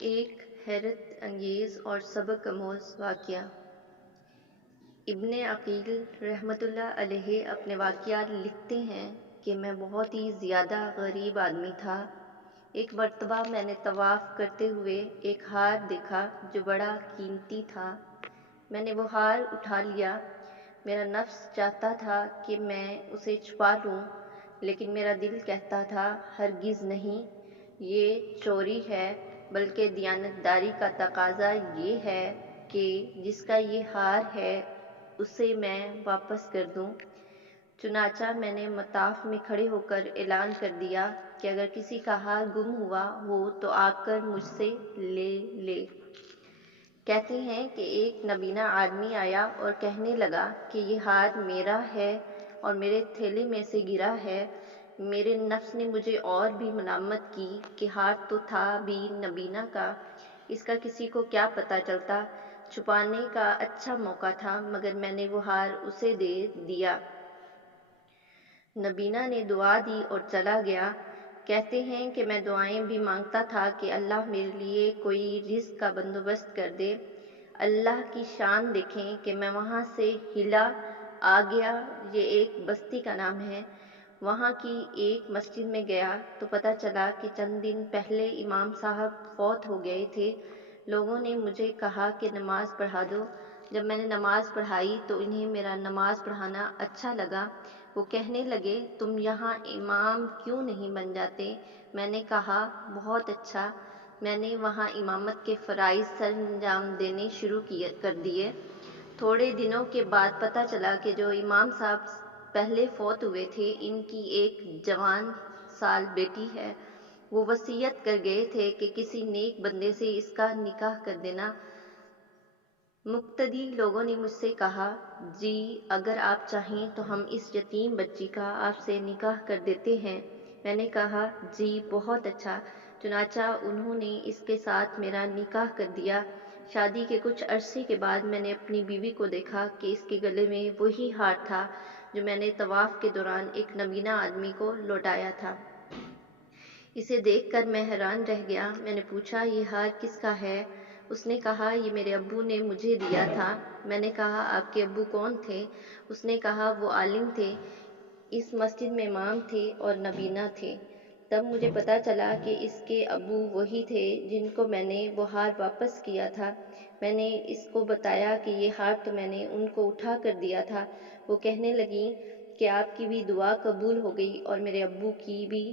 ایک حیرت انگیز اور سبق آموز واقعہ۔ ابن عقیل رحمۃ اللہ علیہ اپنے واقعات لکھتے ہیں کہ میں بہت ہی زیادہ غریب آدمی تھا۔ ایک مرتبہ میں نے طواف کرتے ہوئے ایک ہار دیکھا جو بڑا قیمتی تھا۔ میں نے وہ ہار اٹھا لیا۔ میرا نفس چاہتا تھا کہ میں اسے چھپا لوں، لیکن میرا دل کہتا تھا ہرگز نہیں، یہ چوری ہے، بلکہ دیانتداری کا تقاضا یہ ہے کہ جس کا یہ ہار ہے اسے میں واپس کر دوں۔ چنانچہ میں نے مطاف میں کھڑے ہو کر اعلان کر دیا کہ اگر کسی کا ہار گم ہوا ہو تو آ کر مجھ سے لے لے۔ کہتے ہیں کہ ایک نابینا آدمی آیا اور کہنے لگا کہ یہ ہار میرا ہے اور میرے تھیلے میں سے گرا ہے۔ میرے نفس نے مجھے اور بھی ملامت کی کہ ہار تو تھا بھی نابینا کا، اس کا کسی کو کیا پتہ چلتا، چھپانے کا اچھا موقع تھا، مگر میں نے وہ ہار اسے دے دیا۔ نابینا نے دعا دی اور چلا گیا۔ کہتے ہیں کہ میں دعائیں بھی مانگتا تھا کہ اللہ میرے لیے کوئی رزق کا بندوبست کر دے۔ اللہ کی شان دیکھیں کہ میں وہاں سے ہلا آ گیا۔ یہ ایک بستی کا نام ہے۔ وہاں کی ایک مسجد میں گیا تو پتہ چلا کہ چند دن پہلے امام صاحب فوت ہو گئے تھے۔ لوگوں نے مجھے کہا کہ نماز پڑھا دو۔ جب میں نے نماز پڑھائی تو انہیں میرا نماز پڑھانا اچھا لگا۔ وہ کہنے لگے تم یہاں امام کیوں نہیں بن جاتے؟ میں نے کہا بہت اچھا۔ میں نے وہاں امامت کے فرائض سر انجام دینے شروع کر دیے۔ تھوڑے دنوں کے بعد پتہ چلا کہ جو امام صاحب پہلے فوت ہوئے تھے ان کی ایک جوان سال بیٹی ہے۔ وہ وصیت کر گئے تھے کہ کسی نیک بندے سے اس کا نکاح کر دینا۔ مقتدی لوگوں نے مجھ سے کہا جی اگر آپ چاہیں تو ہم اس یتیم بچی کا آپ سے نکاح کر دیتے ہیں۔ میں نے کہا جی بہت اچھا۔ چنانچہ انہوں نے اس کے ساتھ میرا نکاح کر دیا۔ شادی کے کچھ عرصے کے بعد میں نے اپنی بیوی کو دیکھا کہ اس کے گلے میں وہی ہار تھا جو میں نے طواف کے دوران ایک نابینا آدمی کو لوٹایا تھا۔ اسے دیکھ کر میں حیران رہ گیا۔ میں نے پوچھا یہ ہار کس کا ہے؟ اس نے کہا یہ میرے ابو نے مجھے دیا تھا۔ میں نے کہا آپ کے ابو کون تھے؟ اس نے کہا وہ عالم تھے، اس مسجد میں امام تھے اور نابینا تھے۔ تب مجھے پتہ چلا کہ اس کے ابو وہی تھے جن کو میں نے وہ ہار واپس کیا تھا۔ میں نے اس کو بتایا کہ یہ ہار تو میں نے ان کو اٹھا کر دیا تھا۔ وہ کہنے لگیں کہ آپ کی بھی دعا قبول ہو گئی اور میرے ابو کی بھی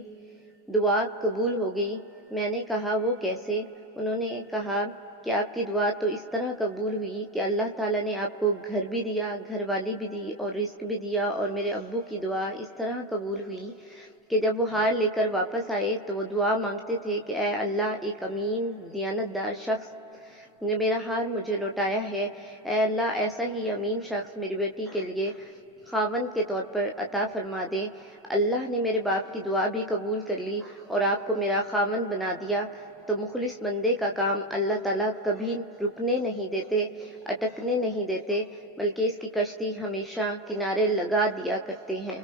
دعا قبول ہو گئی۔ میں نے کہا وہ کیسے؟ انہوں نے کہا کہ آپ کی دعا تو اس طرح قبول ہوئی کہ اللہ تعالیٰ نے آپ کو گھر بھی دیا، گھر والی بھی دی اور رزق بھی دیا، اور میرے ابو کی دعا اس طرح قبول ہوئی کہ جب وہ ہار لے کر واپس آئے تو وہ دعا مانگتے تھے کہ اے اللہ ایک امین دیانتدار شخص نے میرا ہار مجھے لوٹایا ہے، اے اللہ ایسا ہی امین شخص میری بیٹی کے لیے خاوند کے طور پر عطا فرما دے۔ اللہ نے میرے باپ کی دعا بھی قبول کر لی اور آپ کو میرا خاوند بنا دیا۔ تو مخلص بندے کا کام اللہ تعالیٰ کبھی رکنے نہیں دیتے، اٹکنے نہیں دیتے، بلکہ اس کی کشتی ہمیشہ کنارے لگا دیا کرتے ہیں۔